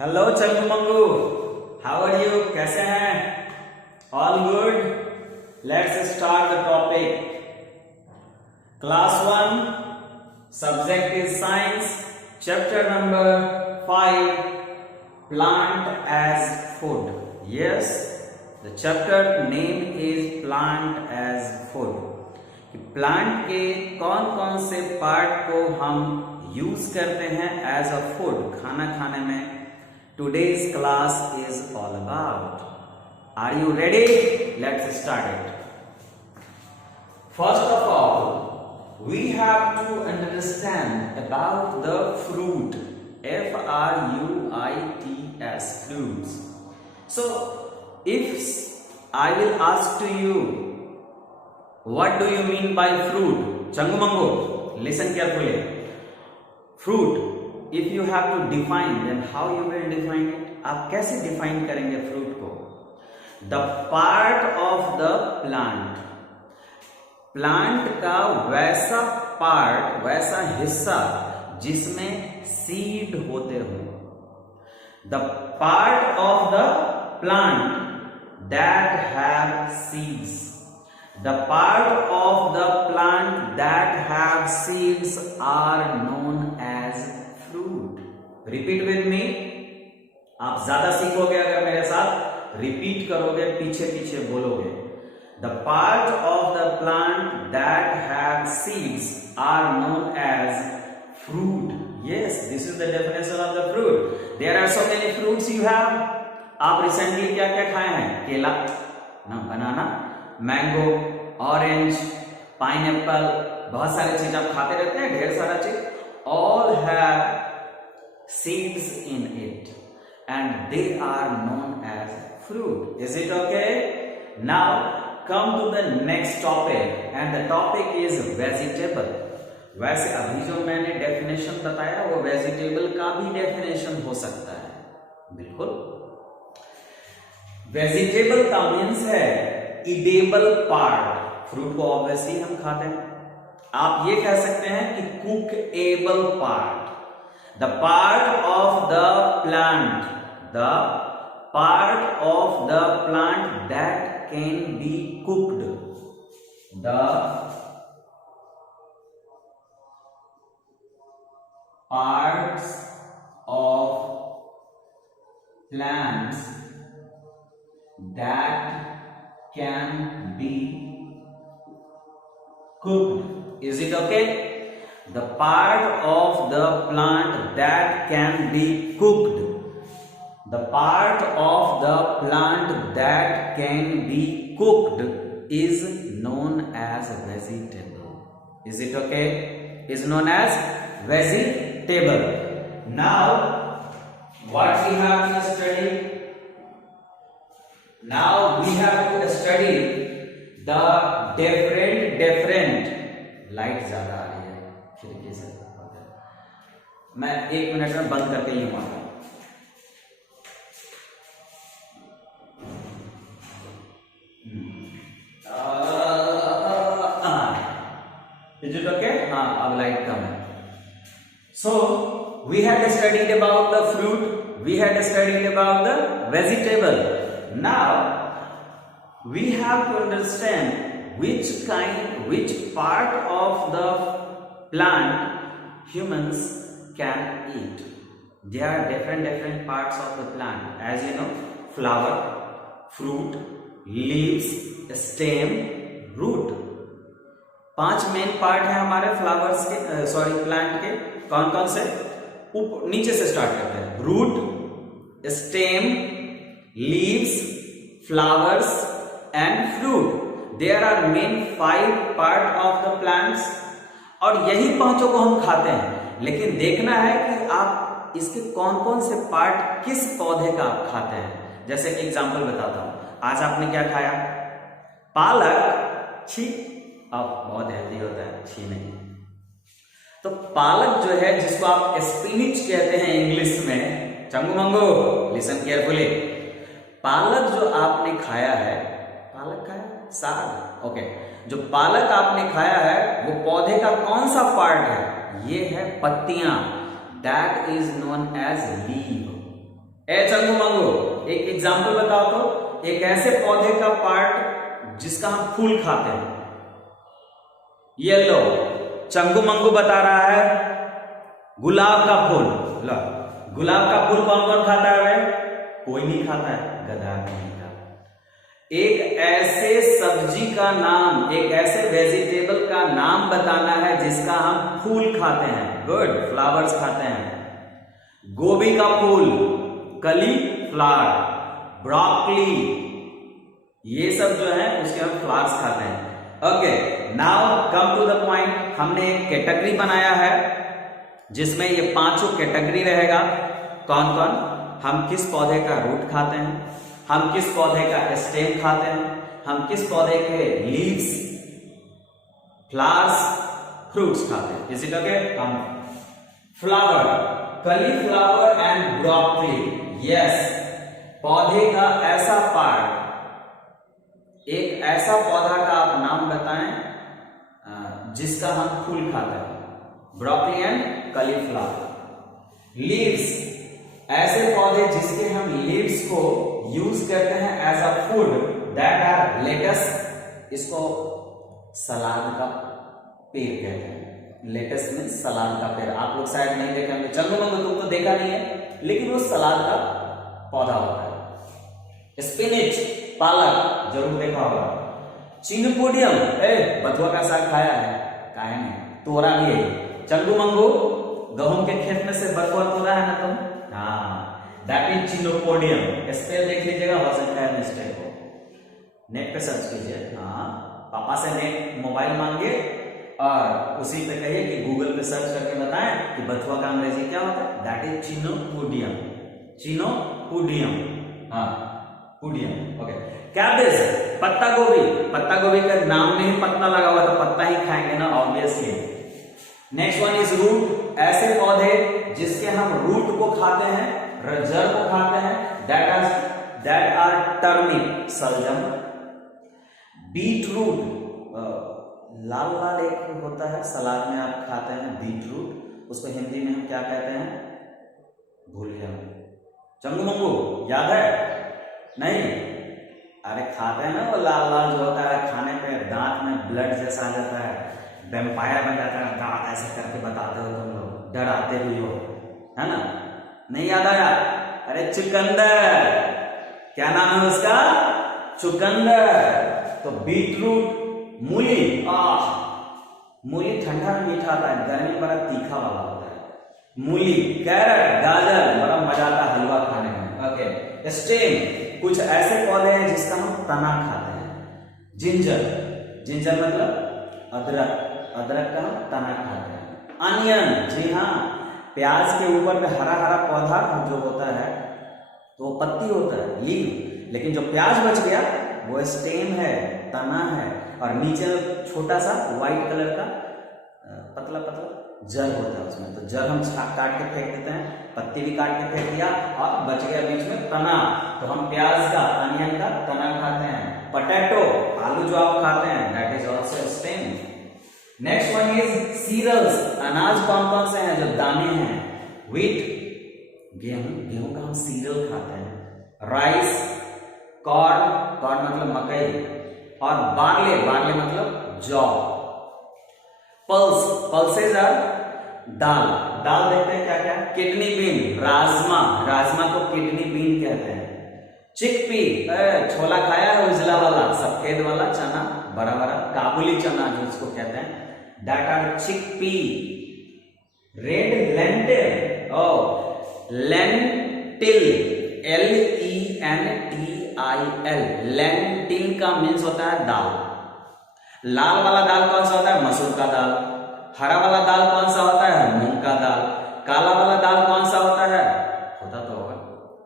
Hello Changu Mangu, how are you? कैसे हैं? All good? Let's start the topic. Class 1, subject is science, chapter number 5, plant as food. Yes, the chapter name is plant as food. Plant के कौन कौन से part को हम use करते हैं एज अ फूड, खाना खाने में। Today's class is all about. Are you ready? Let's start it. First of all, we have to understand about the fruit. F-R-U-I-T-S, fruits. So, if I will ask to you, what do you mean by fruit? Changu Mango, listen carefully. Fruit. If you have to define, then how you will define it? आप कैसे define करेंगे fruit को? The part of the plant. Plant का वैसा part, वैसा हिस्सा जिसमें seed होते हो। The part of the plant that have seeds. The part of the plant that have seeds are known as fruit. Repeat with me. आप ज्यादा सीखोगे अगर मेरे साथ रिपीट करोगे, पीछे पीछे बोलोगे। The part of the plant that have seeds are known as fruit. Yes, this is the definition of the fruit. There are so many fruits you have. आप रिसेंटली क्या क्या खाए हैं? केला ना, बनाना, मैंगो, ऑरेंज, पाइनएप्पल, बहुत सारे चीज आप खाते रहते हैं, ढेर सारा चीज। All have seeds in it and they are known as fruit. Is it okay? Now come to the next topic and the topic is vegetable. वैसे अभी जो मैंने डेफिनेशन बताया वो वेजिटेबल का भी डेफिनेशन हो सकता है। बिल्कुल, वेजिटेबल का मीन्स है ईडेबल पार्ट। फ्रूट को ऑब्वियसली हम खाते हैं। आप ये कह सकते हैं कि cookable part, the part of the plant, the part of the plant that can be cooked, the parts of plants that can be cooked. Is it okay? The part of the plant that can be cooked. The part of the plant that can be cooked is known as vegetable. Is it okay? Is known as vegetable. Now, what we have to study? Now we have to study the different light ज्यादा आ रही है खिड़की से, मैं 1 minute में बंद करके ही मारता हूं। Is it okay? हाँ, अब लाइट कम है। So we had studied about the fruit, we had studied about the vegetable. Now we have to understand which part of the plant humans can eat. There are different parts of the plant, as you know, flower, fruit, leaves, stem, root. 5 main part है हमारे flowers के, plant के। कौन कौन से? नीचे से start करते हैं। Root, stem, leaves, flowers and fruit. There are main 5 part of the plants और यही 5 को हम खाते हैं। लेकिन देखना है कि आप इसके कौन कौन से पार्ट किस पौधे का आप खाते हैं। जैसे कि एग्जांपल बताता हूं। आज आपने क्या खाया? पालक। छी, अब बहुत हेल्दी होता है, छी नहीं। तो पालक जो है, जिसको आप स्पिनिच कहते हैं इंग्लिश में, चंगू मंगू लिसन केयरफुली। पालक जो आपने खाया है, पालक खाया, साग, ओके। जो पालक आपने खाया है वो पौधे का कौन सा पार्ट है? ये है पत्तियां, that is known as leave. ए चंगू मंगू, एक एग्जाम्पल बताओ तो, एक ऐसे पौधे का पार्ट जिसका हम फूल खाते हैं। येलो, चंगू मंगू बता रहा है गुलाब का फूल। लो, गुलाब का फूल कौन कौन खाता है भाई? कोई नहीं खाता है, गधा नहीं खाता। एक ऐसे सब्जी का नाम, एक ऐसे वेजिटेबल का नाम बताना है जिसका हम फूल खाते हैं। गुड, फ्लावर्स खाते हैं। गोभी का फूल, कली फ्लावर, ब्रोकली, ये सब जो है उसके हम फ्लावर्स खाते हैं। Okay, now come to the point. हमने एक कैटेगरी बनाया है जिसमें ये पांचों कैटेगरी रहेगा। कौन कौन? हम किस पौधे का रूट खाते हैं, हम किस पौधे का स्टेम खाते हैं, हम किस पौधे के लीव्स, फ्लावर्स, फ्रूट्स खाते हैं। Is it okay? हम flower, cauliflower and broccoli. Yes, पौधे का ऐसा पार्ट, एक ऐसा पौधा का आप नाम बताएं जिसका हम फूल खाते हैं। Broccoli and cauliflower. लीव्स, ऐसे पौधे जिसके हम लीव्स को यूज करते हैं as a food, that are lettuce. इसको सलाद का पेड़ कहते हैं। लेटस में सलाद का पेड़, आप लोग शायद नहीं देखे होंगे। चंगू मंगू तुम तो देखा नहीं है, लेकिन वो सलाद का पौधा होता है। स्पिनिच, पालक जरूर देखा होगा। चिनोपोडियम, बथुआ का साग खाया है? खाया नहीं, तोरा भी है। चंगू मंगू, गेहूं के खेत में से बथुआ तोड़ा है ना तुम? हाँ, दैट इज चिनोपोडियम। स्पेल देख लीजिएगा, हो सकता है मिस्टेक हो। नेट पे सर्च कीजिए। हाँ, पापा से नेट मोबाइल मांगिए और उसी पे कहिए कि गूगल पे सर्च करके बताएं कि बथुआ का अंग्रेजी क्या होता है। That is chenopodium. चिनोपोडियम, हाँ, पुडियम। ओके, कैबेज, पत्ता गोभी। पत्ता गोभी का नाम में ही पत्ता लगा हुआ, तो पत्ता ही खाएंगे ना, obviously. Next one is root, ऐसे पौधे जिसके हम रूट को खाते हैं, जड़ को खाते हैं, दैट आर टर्निप, सलजम। बीट रूट, लाल लाल एक होता है, सलाद में आप खाते हैं बीट रूट, उसको हिंदी में हम क्या कहते हैं? भूल गया। चंगू मंगू याद है? नहीं? अरे खाते हैं ना वो लाल लाल जो होता है, खाने पे दांत में ब्लड जैसा आ जाता है, वेम्पायर बन जाता है, दांत ऐसे करके बताते हो तुम लोग, डराते भी हो, है ना? नहीं याद आया? अरे चुकंदर, क्या नाम है उसका? चुकंदर। तो बीटरूट, मूली, मूली ठंडा में मीठा आता है, गर्मी में बड़ा तीखा वाला होता है। मूली, कैरेट, गाजर, बड़ा मजा आता है हलवा खाने में। ओके, स्टेम, कुछ ऐसे पौधे हैं जिसका हम तना खाते हैं। जिंजर, जिंजर मतलब अदरक, अदरक का हम तना खाते हैं। अनियन, जी हाँ, प्याज के ऊपर में हरा हरा पौधा जो होता है तो वो पत्ती होता है, लीव, लेकिन जो प्याज बच गया वो स्टेम है, तना है, और नीचे छोटा सा व्हाइट कलर का पतला पतला जड़ होता है उसमें। तो जड़ हम काट के फेंक देते हैं, पत्ती भी काट के फेंक दिया, और बच गया बीच में तना, तो हम प्याज का, अनियन का तना खाते हैं। पोटैटो, आलू जो आप खाते हैं, that is also stem. Next one is cereals, अनाज कौन कौन से हैं जो दाने हैं? व्हीट, गेहूं, गेहूं का हम सीरियल खाते हैं। राइस, कॉर्न, कॉर्न मतलब मकई, और बार्ले, बार्ले मतलब जौ। पल्स, पल्सेज आर दाल, दाल देखते हैं क्या क्या? किडनी बीन, राजमा, राजमा को किडनी बीन कहते हैं। चिकपी, छोला खाया है उजला वाला, सफेद वाला चना, बड़ा बड़ा काबुली चना जिसको कहते हैं, that are chickpea. Red lentil, lentil, LENTIL, lentil का मीन्स होता है दाल। लाल वाला दाल कौन सा होता है? मसूर का दाल। हरा वाला दाल कौन सा होता है? मूंग का दाल। काला वाला दाल कौन सा होता है? होता तो होगा,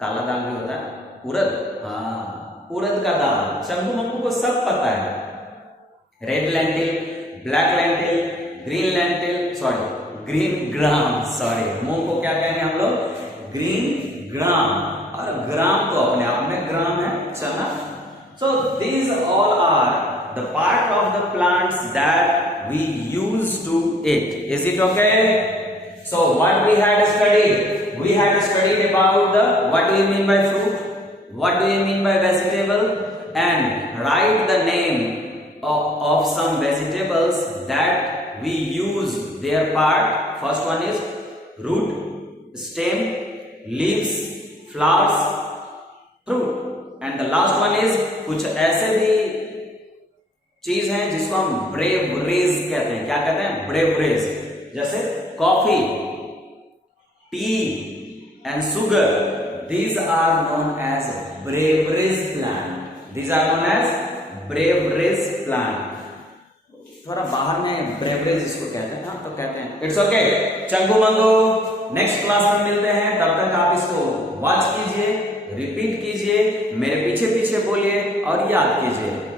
काला दाल भी होता है, उड़द, हाँ, उड़द का दाल। चंगू मंगू को सब पता है। Red lentil, black lentil, green lentil, sorry green gram, sorry, मूंग को क्या कहेंगे हम लोग? ग्रीन ग्राम, और ग्राम तो अपने आप में ग्राम है, चना। So these all are the part of the plants that we use to eat. Is it okay? So what we had studied? we had studied about the what do you mean by fruit, what do you mean by vegetable, and write the name of some vegetables that we use their part. First one is root, stem, leaves, flowers, fruit, and the last one is कुछ ऐसे भी चीज हैं जिसको हम beverage कहते हैं. क्या कहते हैं? ब्रेवरेज. जैसे coffee, T and sugar. These are known as beverage plant. These are known as beverage plant. थोड़ा बाहर में बेवरेज इसको कहते हैं ना, तो कहते हैं. It's okay. Changu Mangu next class में मिलते हैं. तब तक आप इसको वॉच कीजिए, रिपीट कीजिए, मेरे पीछे पीछे बोलिए और याद कीजिए.